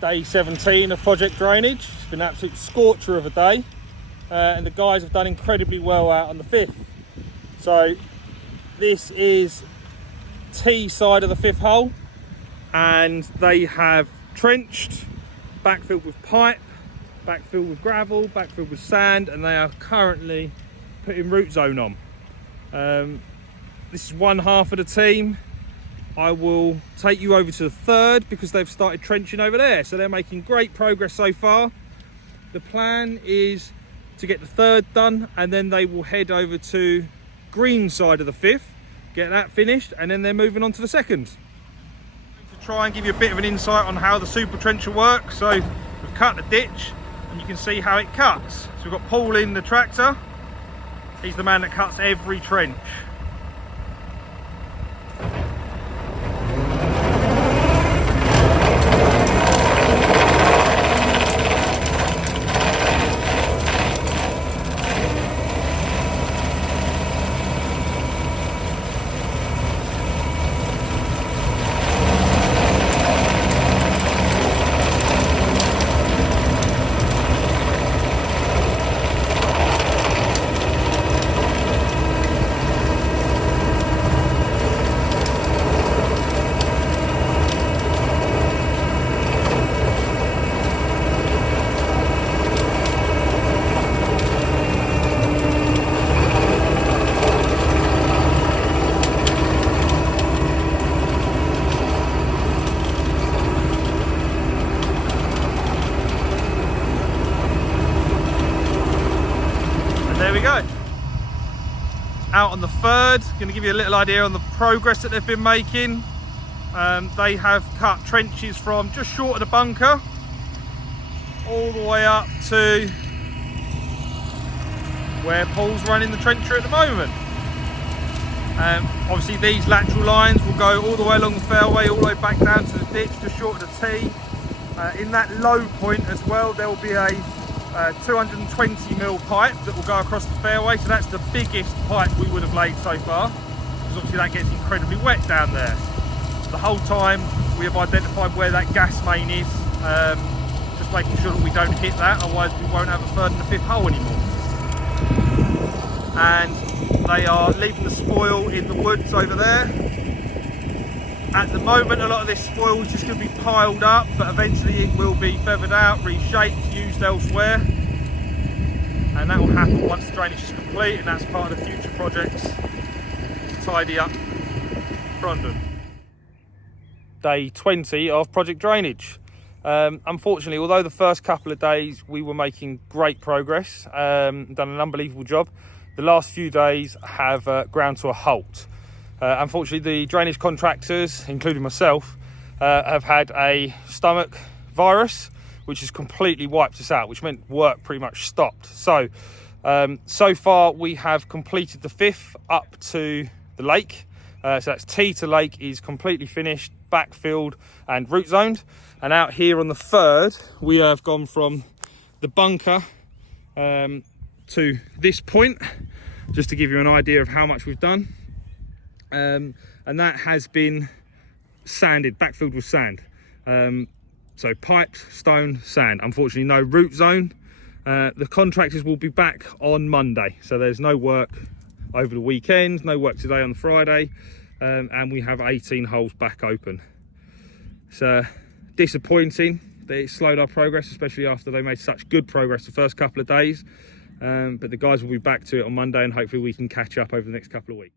Day 17 of project drainage. It's been an absolute scorcher of a day, and the guys have done incredibly well out on the 5th. So this is T side of the 5th hole, and they have trenched, backfilled with pipe, backfilled with gravel, backfilled with sand, and they are currently putting root zone on. This is one half of the team. I will take you over to the 3rd because they've started trenching over there. So they're making great progress so far. The plan is to get the 3rd done, and then they will head over to green side of the 5th, get that finished, and then they're moving on to the 2nd. To try and give you a bit of an insight on how the super trencher works. So we've cut the ditch and you can see how it cuts. So we've got Paul in the tractor. He's the man that cuts every trench. There we go. Out on the 3rd, going to give you a little idea on the progress that they've been making. They have cut trenches from just short of the bunker all the way up to where Paul's running the trencher at the moment. Obviously these lateral lines will go all the way along the fairway, all the way back down to the ditch just short of the tee. In that low point as well, there will be a 220mm pipe that will go across the fairway, so that's the biggest pipe we would have laid so far, because obviously that gets incredibly wet down there. The whole time we have identified where that gas main is, just making sure that we don't hit that, otherwise we won't have a 3rd and a 5th hole anymore. And they are leaving the spoil in the woods over there. At the moment a lot of this spoil is just going to be piled up, but eventually it will be feathered out, reshaped, used elsewhere, and that will happen once the drainage is complete, and that's part of the future projects to tidy up Crondon. Day 20 of project drainage. Unfortunately, although the first couple of days we were making great progress, done an unbelievable job, the last few days have ground to a halt. Unfortunately, the drainage contractors, including myself, have had a stomach virus, which has completely wiped us out, which meant work pretty much stopped. So, so far we have completed the 5th up to the lake. So that's T to lake is completely finished, backfilled and root zoned. And out here on the 3rd, we have gone from the bunker to this point, just to give you an idea of how much we've done. And that has been sanded, backfilled with sand. So pipes, stone, sand. Unfortunately, no root zone. The contractors will be back on Monday, so there's no work over the weekend, no work today on the Friday, and we have 18 holes back open. It's disappointing that it slowed our progress, especially after they made such good progress the first couple of days. But the guys will be back to it on Monday, and hopefully we can catch up over the next couple of weeks.